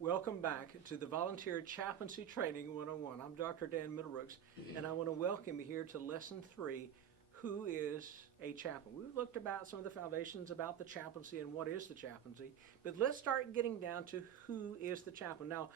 Welcome back to the Volunteer Chaplaincy Training 101. I'm Dr. Dan Middlebrooks, and I want to welcome you here to Lesson 3, Who is a Chaplain? We've looked about some of the foundations about the chaplaincy and what is the chaplaincy, but let's start getting down to who is the chaplain. Now,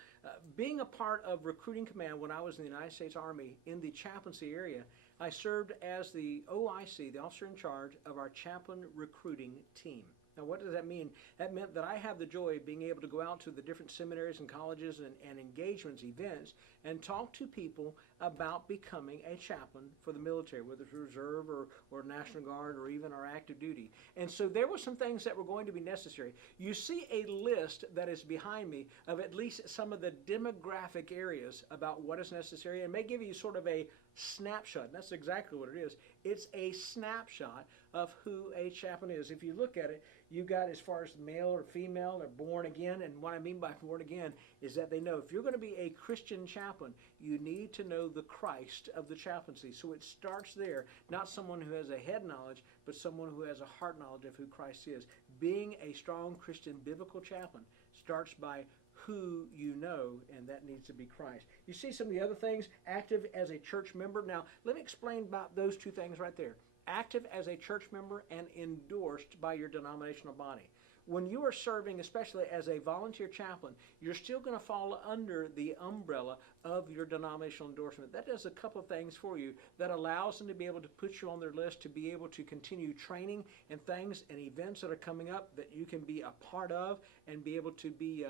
being a part of recruiting command when I was in the United States Army in the chaplaincy area, I served as the OIC, the officer in charge of our chaplain recruiting team. Now, what does that mean? That meant that I have the joy of being able to go out to the different seminaries and colleges and engagements, events, and talk to people about becoming a chaplain for the military, whether it's Reserve or National Guard or even our active duty. And so there were some things that were going to be necessary. You see a list that is behind me of at least some of the demographic areas about what is necessary, and may give you sort of a snapshot. And that's exactly what it is. It's a snapshot of who a chaplain is. If you look at it, you've got as far as male or female or born again. And what I mean by born again is that they know if you're going to be a Christian chaplain, you need to know the Christ of the chaplaincy. So it starts there, not someone who has a head knowledge, but someone who has a heart knowledge of who Christ is. Being a strong Christian biblical chaplain starts by who you know, and that needs to be Christ. You see some of the other things, active as a church member. Now, let me explain about those two things right there. Active as a church member and endorsed by your denominational body. When you are serving, especially as a volunteer chaplain, you're still going to fall under the umbrella of your denominational endorsement. That does a couple of things for you. That allows them to be able to put you on their list to be able to continue training and things and events that are coming up that you can be a part of and be able to be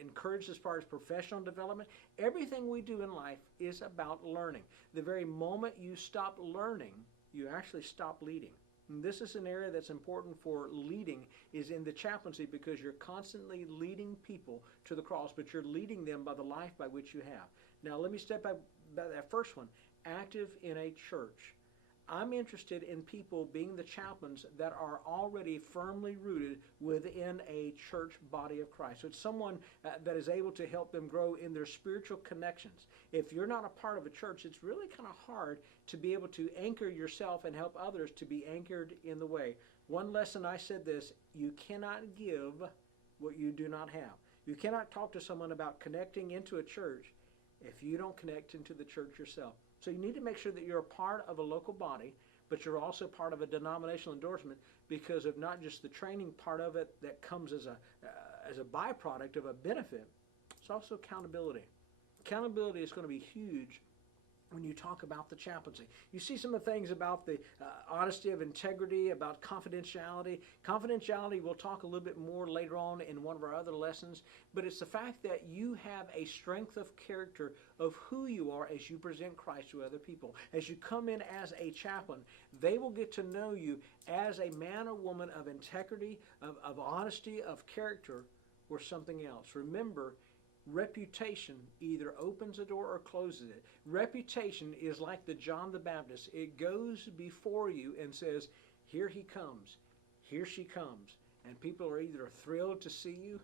encouraged as far as professional development. Everything we do in life is about learning. The very moment you stop learning, you actually stop leading. And this is an area that's important for leading, is in the chaplaincy, because you're constantly leading people to the cross, but you're leading them by the life by which you have. Now let me step back by that first one, active in a church. I'm interested in people being the chaplains that are already firmly rooted within a church body of Christ. So it's someone that is able to help them grow in their spiritual connections. If you're not a part of a church, it's really kind of hard to be able to anchor yourself and help others to be anchored in the way. One lesson I said this, you cannot give what you do not have. You cannot talk to someone about connecting into a church if you don't connect into the church yourself. So you need to make sure that you're a part of a local body, but you're also part of a denominational endorsement because of not just the training part of it that comes as a byproduct of a benefit. It's also accountability. Accountability is going to be huge when you talk about the chaplaincy. You see some of the things about the honesty of integrity, about confidentiality. Confidentiality we'll talk a little bit more later on in one of our other lessons, but it's the fact that you have a strength of character of who you are as you present Christ to other people. As you come in as a chaplain, they will get to know you as a man or woman of integrity, of honesty, of character, or something else. Remember, reputation either opens a door or closes it. Reputation is like the John the Baptist. It goes before you and says, here he comes, here she comes. And people are either thrilled to see you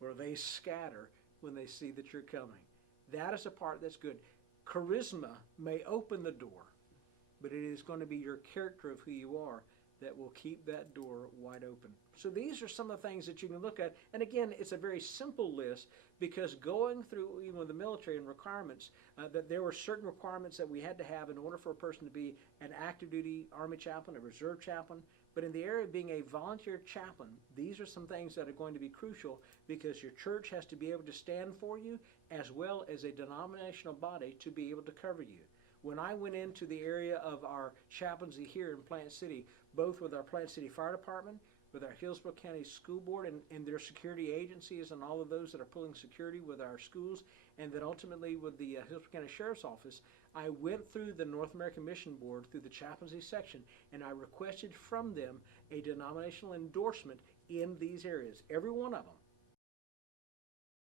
or they scatter when they see that you're coming. That is a part that's good. Charisma may open the door, but it is going to be your character of who you are that will keep that door wide open. So these are some of the things that you can look at. And again, it's a very simple list because going through even with the military and requirements, that there were certain requirements that we had to have in order for a person to be an active duty Army chaplain, a reserve chaplain. But in the area of being a volunteer chaplain, these are some things that are going to be crucial because your church has to be able to stand for you as well as a denominational body to be able to cover you. When I went into the area of our chaplaincy here in Plant City, both with our Plant City Fire Department, with our Hillsborough County School Board and their security agencies and all of those that are pulling security with our schools, and then ultimately with the Hillsborough County Sheriff's Office, I went through the North American Mission Board, through the chaplaincy section, and I requested from them a denominational endorsement in these areas, every one of them.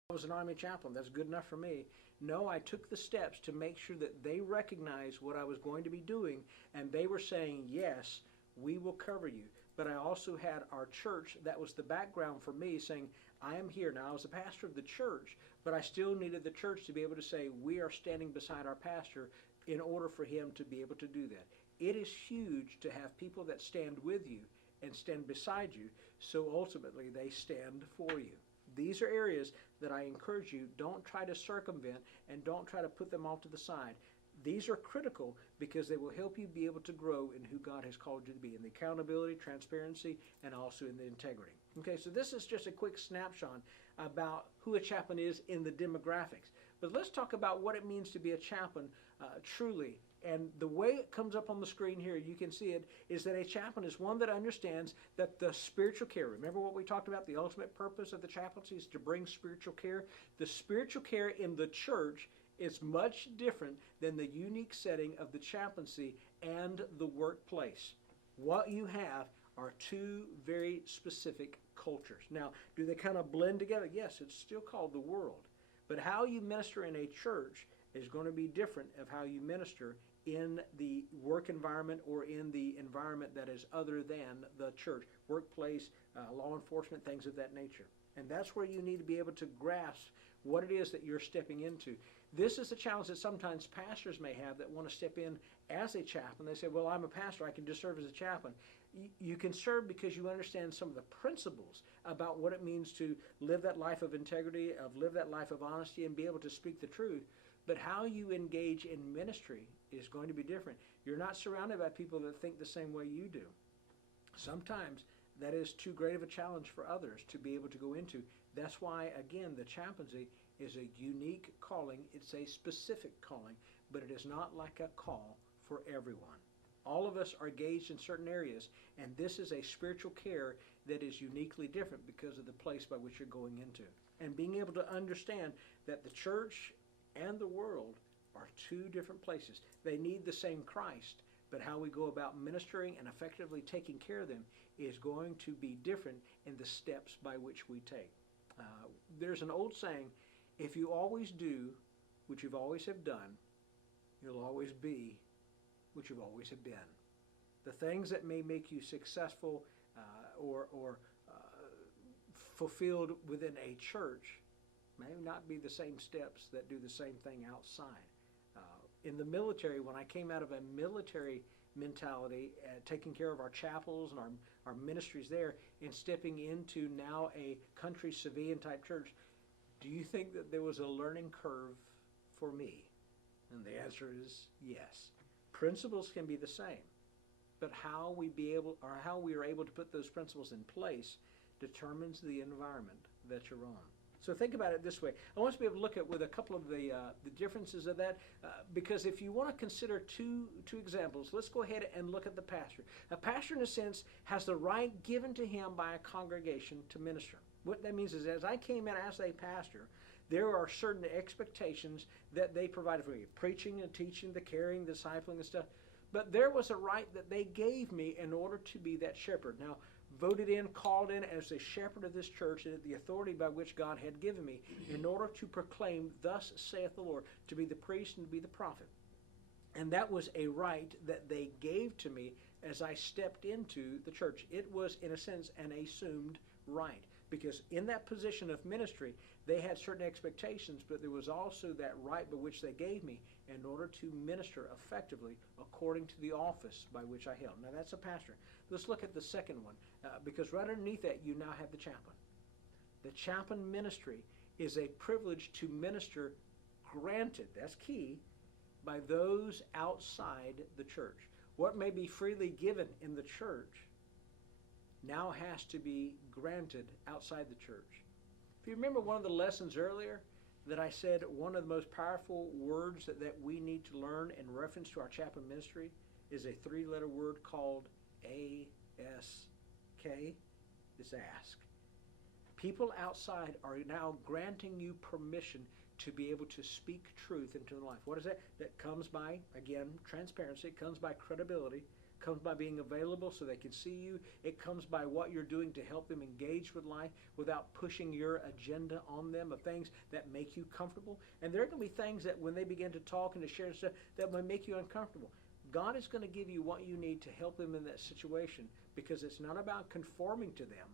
I was an Army chaplain, that's good enough for me. No, I took the steps to make sure that they recognized what I was going to be doing, and they were saying, yes, we will cover you. But I also had our church, that was the background for me, saying, I am here. Now, I was a pastor of the church, but I still needed the church to be able to say, we are standing beside our pastor in order for him to be able to do that. It is huge to have people that stand with you and stand beside you, so ultimately they stand for you. These are areas that I encourage you, don't try to circumvent and don't try to put them off to the side. These are critical because they will help you be able to grow in who God has called you to be, in the accountability, transparency, and also in the integrity. Okay, so this is just a quick snapshot about who a chaplain is in the demographics. But let's talk about what it means to be a chaplain truly. And the way it comes up on the screen here, you can see it, is that a chaplain is one that understands that the spiritual care, remember what we talked about, the ultimate purpose of the chaplaincy is to bring spiritual care. The spiritual care in the church is much different than the unique setting of the chaplaincy and the workplace. What you have are two very specific cultures. Now, do they kind of blend together? Yes, it's still called the world. But how you minister in a church is going to be different of how you minister in the work environment or in the environment that is other than the church, workplace, law enforcement, things of that nature. And that's where you need to be able to grasp what it is that you're stepping into. This is the challenge that sometimes pastors may have that want to step in as a chaplain. They say, well, I'm a pastor, I can just serve as a chaplain. You can serve because you understand some of the principles about what it means to live that life of integrity, of live that life of honesty, and be able to speak the truth. But how you engage in ministry is going to be different. You're not surrounded by people that think the same way you do. Sometimes that is too great of a challenge for others to be able to go into. That's why, again, the chaplaincy is a unique calling. It's a specific calling, but it is not like a call for everyone. All of us are engaged in certain areas, and this is a spiritual care that is uniquely different because of the place by which you're going into. And being able to understand that the church and the world are two different places. They need the same Christ, but how we go about ministering and effectively taking care of them is going to be different in the steps by which we take. There's an old saying, if you always do what you've always have done, you'll always be what you've always have been. The things that may make you successful or fulfilled within a church may not be the same steps that do the same thing outside. In the military, when I came out of a military mentality, taking care of our chapels and our ministries there, and stepping into now a country civilian type church, do you think that there was a learning curve for me? And the answer is yes. Principles can be the same, but how we are able to put those principles in place determines the environment that you're on. So think about it this way. I want us to be able to look at with a couple of the differences of that, because if you want to consider two examples, let's go ahead and look at the pastor. A pastor, in a sense, has the right given to him by a congregation to minister. What that means is, as I came in as a pastor, there are certain expectations that they provided for me, preaching and teaching, the caring, the discipling and stuff. But there was a right that they gave me in order to be that shepherd. Now, voted in, called in as the shepherd of this church, and the authority by which God had given me in order to proclaim, thus saith the Lord, to be the priest and to be the prophet. And that was a right that they gave to me as I stepped into the church. It was, in a sense, an assumed right, because in that position of ministry, they had certain expectations, but there was also that right by which they gave me in order to minister effectively according to the office by which I held. Now, that's a pastor. Let's look at the second one, because right underneath that, you now have the chaplain. The chaplain ministry is a privilege to minister granted, that's key, by those outside the church. What may be freely given in the church now has to be granted outside the church. If you remember one of the lessons earlier that I said one of the most powerful words that we need to learn in reference to our chaplain ministry is a three-letter word called A-S-K. It's ask. People outside are now granting you permission to be able to speak truth into life. What is that? That comes by, again, transparency. It comes by credibility. It comes by being available so they can see you. It comes by what you're doing to help them engage with life without pushing your agenda on them of things that make you comfortable. And there are going to be things that when they begin to talk and to share stuff that might make you uncomfortable. God is going to give you what you need to help them in that situation, because it's not about conforming to them,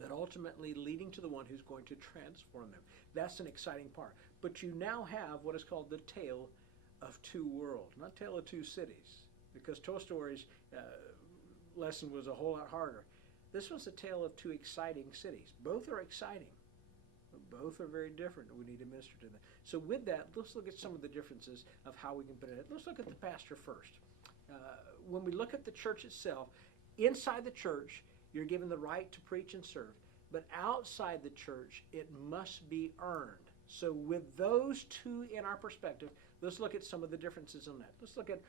but ultimately leading to the one who's going to transform them. That's an exciting part. But you now have what is called the tale of two worlds, not tale of two cities, because Tolstoy's lesson was a whole lot harder. This was a tale of two exciting cities. Both are exciting, Both are very different, and we need to minister to them. So with that, let's look at some of the differences of how we can put it. Let's look at the pastor first. When we look at the church itself, inside the church, you're given the right to preach and serve. But outside the church, it must be earned. So with those two in our perspective, let's look at some of the differences on that. Let's look at,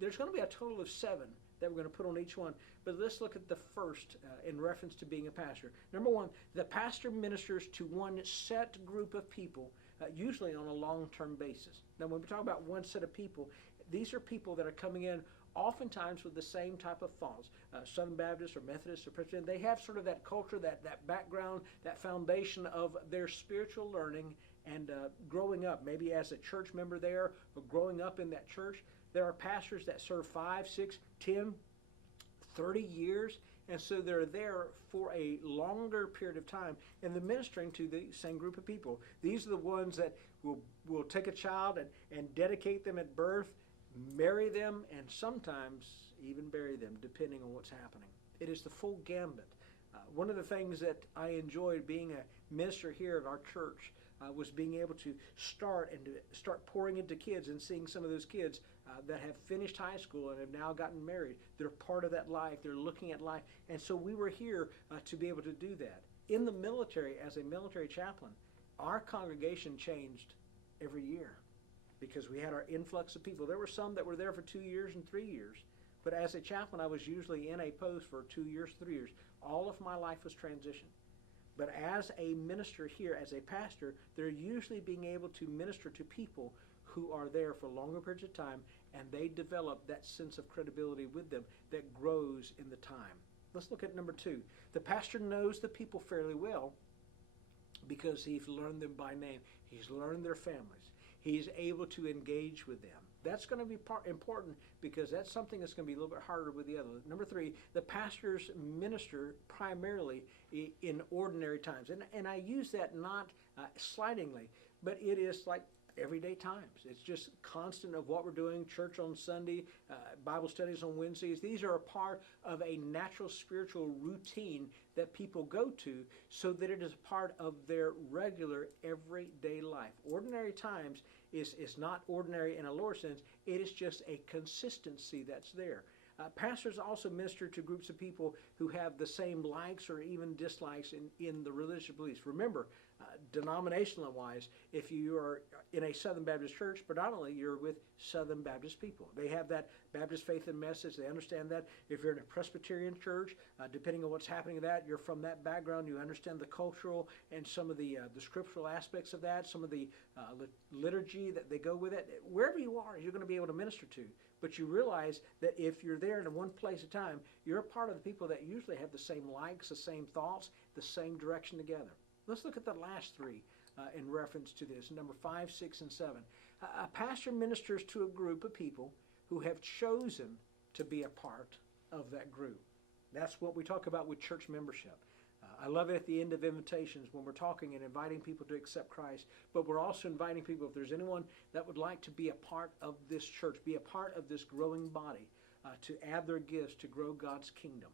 there's going to be a total of 7 that we're going to put on each one. But let's look at the first in reference to being a pastor. Number 1, the pastor ministers to one set group of people, usually on a long-term basis. Now, when we talk about one set of people, these are people that are coming in oftentimes with the same type of thoughts. Southern Baptist or Methodist or Presbyterian, they have sort of that culture, that background, that foundation of their spiritual learning and growing up, maybe as a church member there or growing up in that church. There are pastors that serve 5, 6, 10, 30 years, and so they're there for a longer period of time, and they're ministering to the same group of people. These are the ones that will take a child and dedicate them at birth, marry them, and sometimes even bury them, depending on what's happening. It is the full gambit. One of the things that I enjoyed being a minister here at our church was being able to start pouring into kids and seeing some of those kids that have finished high school and have now gotten married. They're part of that life. They're looking at life. And so we were here to be able to do that. In the military, as a military chaplain, our congregation changed every year because we had our influx of people. There were some that were there for 2 years and 3 years. But as a chaplain, I was usually in a post for 2 years, 3 years. All of my life was transition. But as a minister here, as a pastor, they're usually being able to minister to people who are there for longer periods of time, and they develop that sense of credibility with them that grows in the time. Let's look at number 2. The pastor knows the people fairly well because he's learned them by name. He's learned their families. He's able to engage with them. That's going to be important because that's something that's going to be a little bit harder with the other. Number 3, the pastors minister primarily in ordinary times. And I use that not slightingly, but it is like everyday times. It's just constant of what we're doing, church on Sunday, Bible studies on Wednesdays. These are a part of a natural spiritual routine that people go to so that it is a part of their regular everyday life. Ordinary times is not ordinary in a lower sense. It is just a consistency that's there. Pastors also minister to groups of people who have the same likes or even dislikes in the religious beliefs. Remember, denominational-wise, if you are in a Southern Baptist church, predominantly you're with Southern Baptist people. They have that Baptist faith and message. They understand that. If you're in a Presbyterian church, depending on what's happening to that, you're from that background. You understand the cultural and some of the scriptural aspects of that, some of the liturgy that they go with it. Wherever you are, you're going to be able to minister to. But you realize that if you're there in one place at a time, you're a part of the people that usually have the same likes, the same thoughts, the same direction together. Let's look at the last 3 in reference to this, number 5, 6, and 7. A pastor ministers to a group of people who have chosen to be a part of that group. That's what we talk about with church membership. I love it at the end of invitations when we're talking and inviting people to accept Christ, but we're also inviting people, if there's anyone that would like to be a part of this church, be a part of this growing body, to add their gifts to grow God's kingdom.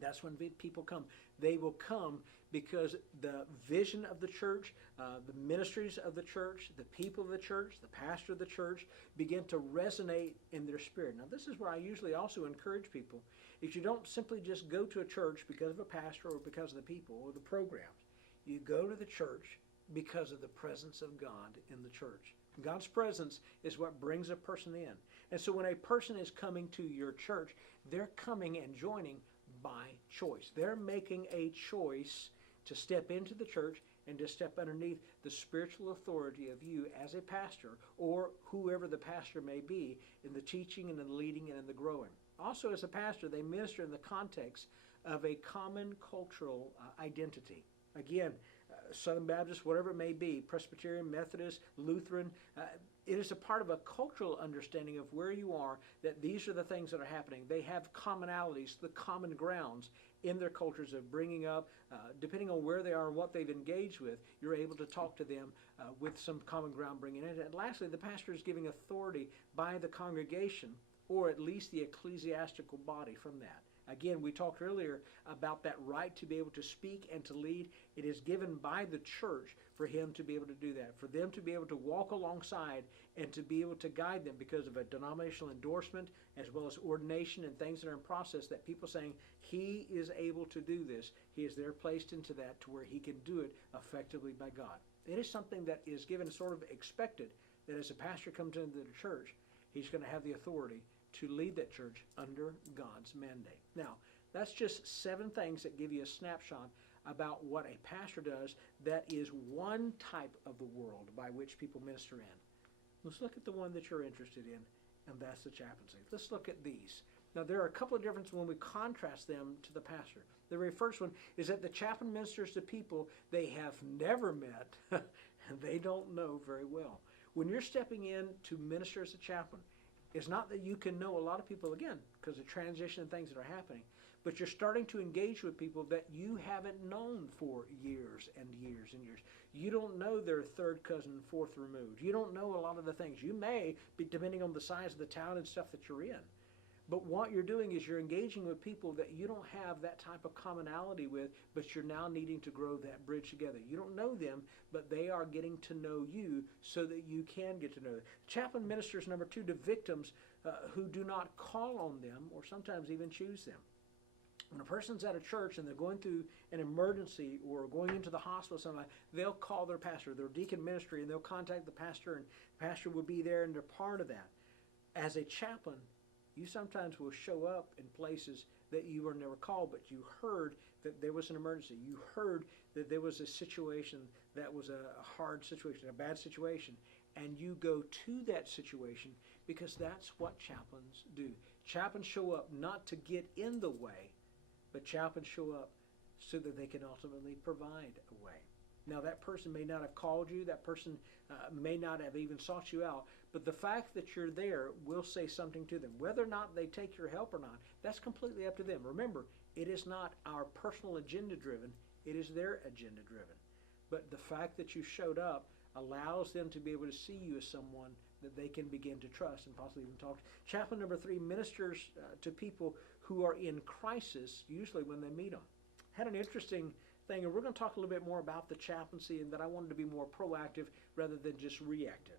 That's when people come. They will come because the vision of the church, the ministries of the church, the people of the church, the pastor of the church begin to resonate in their spirit. Now, this is where I usually also encourage people. If you don't simply just go to a church because of a pastor or because of the people or the programs, you go to the church because of the presence of God in the church. God's presence is what brings a person in. And so when a person is coming to your church, they're coming and joining by choice. They're making a choice to step into the church and to step underneath the spiritual authority of you as a pastor or whoever the pastor may be in the teaching and in the leading and in the growing. Also, as a pastor, they minister in the context of a common cultural identity. Again, Southern Baptist, whatever it may be, Presbyterian, Methodist, Lutheran, it is a part of a cultural understanding of where you are, that these are the things that are happening. They have commonalities, the common grounds in their cultures of bringing up, depending on where they are and what they've engaged with, you're able to talk to them with some common ground bringing in. And lastly, the pastor is giving authority by the congregation, or at least the ecclesiastical body from that. Again, we talked earlier about that right to be able to speak and to lead. It is given by the church for him to be able to do that, for them to be able to walk alongside and to be able to guide them because of a denominational endorsement as well as ordination and things that are in process, that people saying he is able to do this. He is there placed into that to where he can do it effectively by God. It is something that is given sort of expected, that as a pastor comes into the church, he's going to have the authority to lead that church under God's mandate. Now, that's just 7 things that give you a snapshot about what a pastor does. That is one type of the world by which people minister in. Let's look at the one that you're interested in, and that's the chaplaincy. Let's look at these. Now, there are a couple of differences when we contrast them to the pastor. The very first one is that the chaplain ministers to people they have never met and they don't know very well. When you're stepping in to minister as a chaplain, it's not that you can know a lot of people, again, because of transition and things that are happening, but you're starting to engage with people that you haven't known for years and years and years. You don't know their third cousin, fourth removed. You don't know a lot of the things. You may, be depending on the size of the town and stuff that you're in. But what you're doing is you're engaging with people that you don't have that type of commonality with, but you're now needing to grow that bridge together. You don't know them, but they are getting to know you so that you can get to know them. Chaplain ministers, number 2, to victims who do not call on them or sometimes even choose them. When a person's at a church and they're going through an emergency or going into the hospital, somebody, they'll call their pastor, their deacon ministry, and they'll contact the pastor, and the pastor will be there and they're part of that. As a chaplain, you sometimes will show up in places that you were never called, but you heard that there was an emergency. You heard that there was a situation that was a hard situation, a bad situation, and you go to that situation because that's what chaplains do. Chaplains show up not to get in the way, but chaplains show up so that they can ultimately provide a way. Now, that person may not have called you. That person may not have even sought you out. But the fact that you're there will say something to them. Whether or not they take your help or not, that's completely up to them. Remember, it is not our personal agenda driven. It is their agenda driven. But the fact that you showed up allows them to be able to see you as someone that they can begin to trust and possibly even talk to. Chaplain number 3 ministers to people who are in crisis, usually when they meet them. Had an interesting thing, and we're going to talk a little bit more about the chaplaincy, and that I wanted to be more proactive rather than just reactive.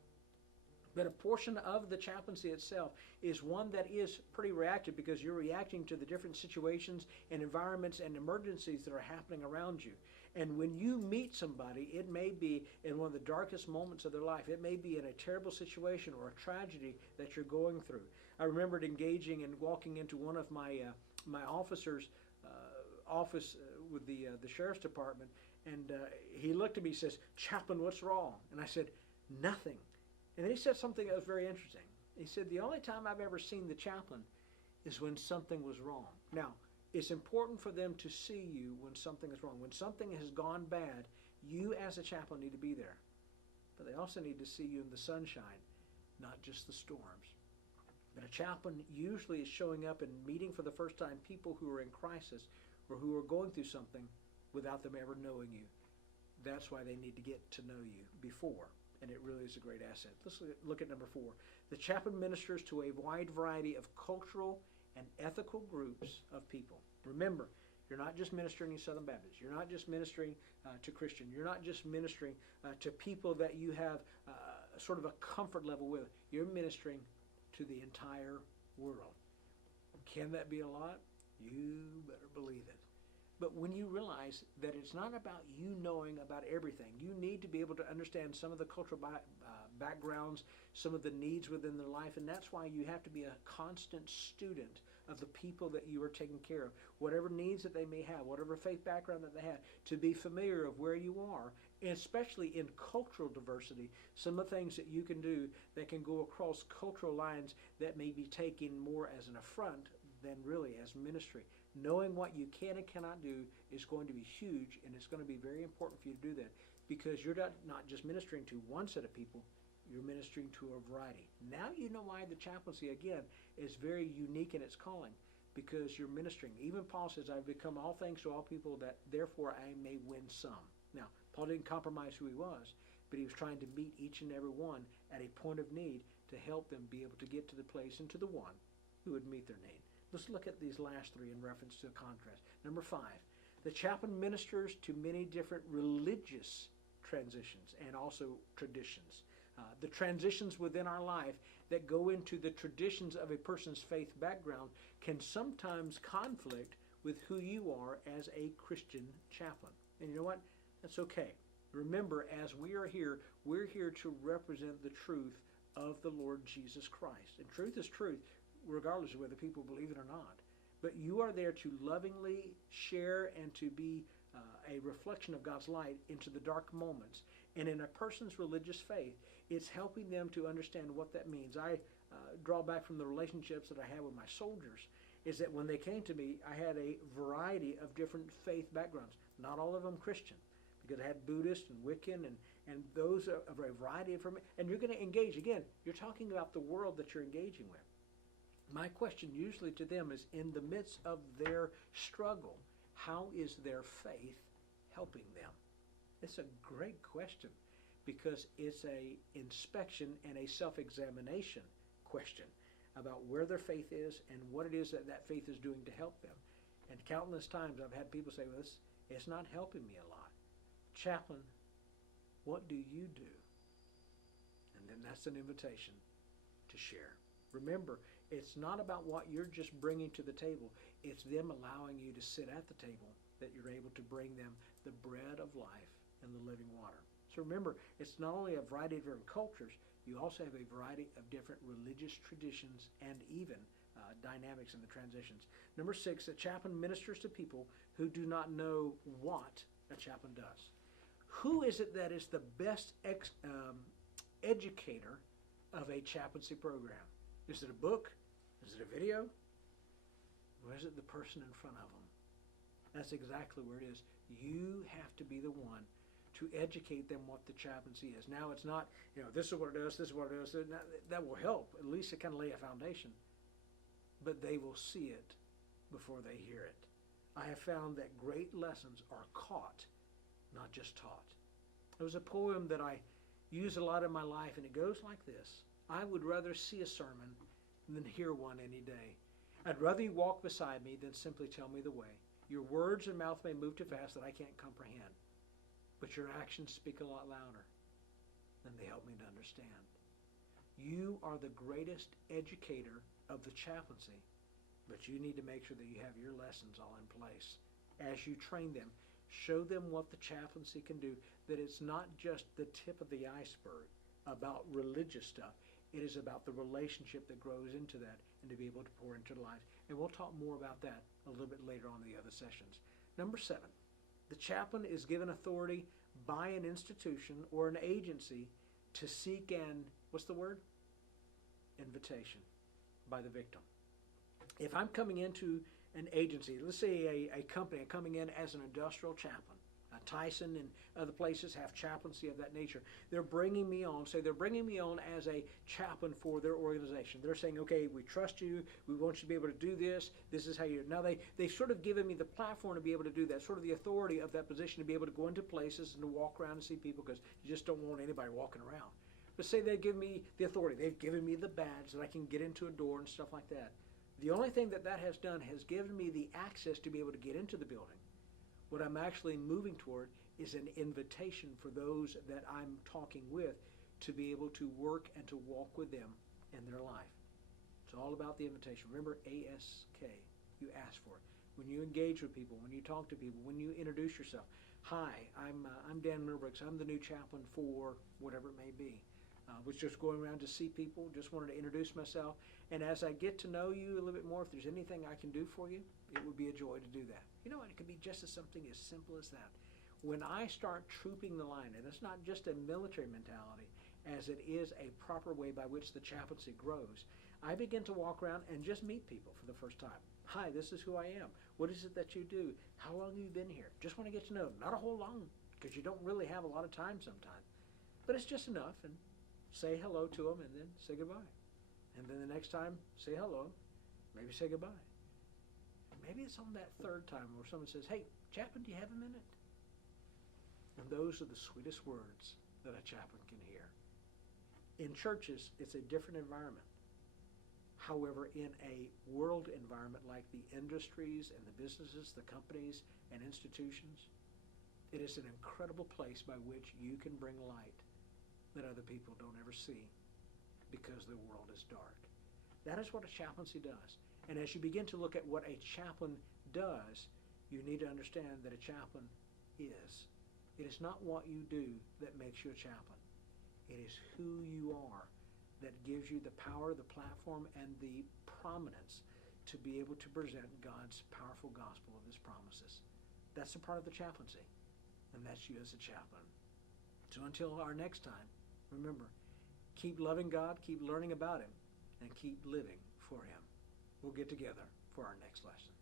But a portion of the chaplaincy itself is one that is pretty reactive because you're reacting to the different situations and environments and emergencies that are happening around you. And when you meet somebody, it may be in one of the darkest moments of their life. It may be in a terrible situation or a tragedy that you're going through. I remembered engaging and walking into one of my officers' office with the sheriff's department, and he looked at me and says, "Chaplain, what's wrong?" And I said, "Nothing." And then he said something that was very interesting. He said, "The only time I've ever seen the chaplain is when something was wrong." Now, it's important for them to see you when something is wrong. When something has gone bad, you as a chaplain need to be there. But they also need to see you in the sunshine, not just the storms. But a chaplain usually is showing up and meeting for the first time people who are in crisis or who are going through something without them ever knowing you. That's why they need to get to know you before. And it really is a great asset. Let's look at number 4. The chaplain ministers to a wide variety of cultural and ethical groups of people. Remember, you're not just ministering to Southern Baptists. You're not just ministering to Christian. You're not just ministering to people that you have sort of a comfort level with. You're ministering to the entire world. Can that be a lot? You better believe it. But when you realize that it's not about you knowing about everything, you need to be able to understand some of the cultural backgrounds, some of the needs within their life, and that's why you have to be a constant student of the people that you are taking care of, whatever needs that they may have, whatever faith background that they have, to be familiar of where you are, and especially in cultural diversity, some of the things that you can do that can go across cultural lines that may be taken more as an affront than really as ministry. Knowing what you can and cannot do is going to be huge, and it's going to be very important for you to do that because you're not just ministering to one set of people, you're ministering to a variety. Now you know why the chaplaincy, again, is very unique in its calling, because you're ministering. Even Paul says, "I've become all things to all people that therefore I may win some." Now, Paul didn't compromise who he was, but he was trying to meet each and every one at a point of need to help them be able to get to the place and to the one who would meet their need. Let's look at these last three in reference to a contrast. Number 5, the chaplain ministers to many different religious transitions and also traditions. The transitions within our life that go into the traditions of a person's faith background can sometimes conflict with who you are as a Christian chaplain. And you know what? That's okay. Remember, as we are here, we're here to represent the truth of the Lord Jesus Christ. And truth is truth, regardless of whether people believe it or not. But you are there to lovingly share and to be a reflection of God's light into the dark moments. And in a person's religious faith, it's helping them to understand what that means. I draw back from the relationships that I had with my soldiers, is that when they came to me, I had a variety of different faith backgrounds. Not all of them Christian, because I had Buddhist and Wiccan and those are a variety of, and you're going to engage. Again, you're talking about the world that you're engaging with. My question usually to them is, in the midst of their struggle, how is their faith helping them? It's a great question, because it's a inspection and a self-examination question about where their faith is and what it is that that faith is doing to help them. And countless times I've had people say, well, it's not helping me a lot. Chaplain, what do you do? And then that's an invitation to share. Remember, it's not about what you're just bringing to the table. It's them allowing you to sit at the table, that you're able to bring them the bread of life and the living water. So remember, it's not only a variety of different cultures, you also have a variety of different religious traditions and even dynamics in the transitions. Number 6, a chaplain ministers to people who do not know what a chaplain does. Who is it that is the best educator of a chaplaincy program? Is it a book? Is it a video? Or is it the person in front of them? That's exactly where it is. You have to be the one to educate them what the chaplaincy is. Now, it's not, this is what it does, this is what it does. That will help. At least it can lay a foundation. But they will see it before they hear it. I have found that great lessons are caught, not just taught. There was a poem that I use a lot in my life, and it goes like this. I would rather see a sermon than hear one any day. I'd rather you walk beside me than simply tell me the way. Your words and mouth may move too fast that I can't comprehend, but your actions speak a lot louder than they help me to understand. You are the greatest educator of the chaplaincy, but you need to make sure that you have your lessons all in place. As you train them, show them what the chaplaincy can do, that it's not just the tip of the iceberg about religious stuff. It is about the relationship that grows into that and to be able to pour into the lives. And we'll talk more about that a little bit later on in the other sessions. Number 7, the chaplain is given authority by an institution or an agency to seek an, what's the word? Invitation by the victim. If I'm coming into an agency, let's say a company, coming in as an industrial chaplain, Tyson and other places have chaplaincy of that nature. They're bringing me on, as a chaplain for their organization. They're saying, okay, we trust you. We want you to be able to do this. This is how you. Now they've sort of given me the platform to be able to do that, sort of the authority of that position to be able to go into places and to walk around and see people, because you just don't want anybody walking around. But say they give me the authority. They've given me the badge that I can get into a door and stuff like that. The only thing that has done has given me the access to be able to get into the building. What I'm actually moving toward is an invitation for those that I'm talking with to be able to work and to walk with them in their life. It's all about the invitation. Remember, ASK. You ask for it. When you engage with people, when you talk to people, when you introduce yourself. Hi, I'm Dan Middlebrooks. I'm the new chaplain for whatever it may be. Was just going around to see people, just wanted to introduce myself. And as I get to know you a little bit more, if there's anything I can do for you, it would be a joy to do that. You know what? It could be just something as simple as that. When I start trooping the line, and it's not just a military mentality, as it is a proper way by which the chaplaincy grows, I begin to walk around and just meet people for the first time. Hi, this is who I am. What is it that you do? How long have you been here? Just want to get to know them. Not a whole long, because you don't really have a lot of time sometimes. But it's just enough, and say hello to them and then say goodbye. And then the next time, say hello, maybe say goodbye. And maybe it's on that third time where someone says, hey, chaplain, do you have a minute? And those are the sweetest words that a chaplain can hear. In churches, it's a different environment. However, in a world environment like the industries and the businesses, the companies and institutions, it is an incredible place by which you can bring light that other people don't ever see because the world is dark. That is what a chaplaincy does. And as you begin to look at what a chaplain does, you need to understand that a chaplain is. It is not what you do that makes you a chaplain. It is who you are that gives you the power, the platform, and the prominence to be able to present God's powerful gospel of his promises. That's a part of the chaplaincy, and that's you as a chaplain. So until our next time, remember, keep loving God, keep learning about him, and keep living for him. We'll get together for our next lesson.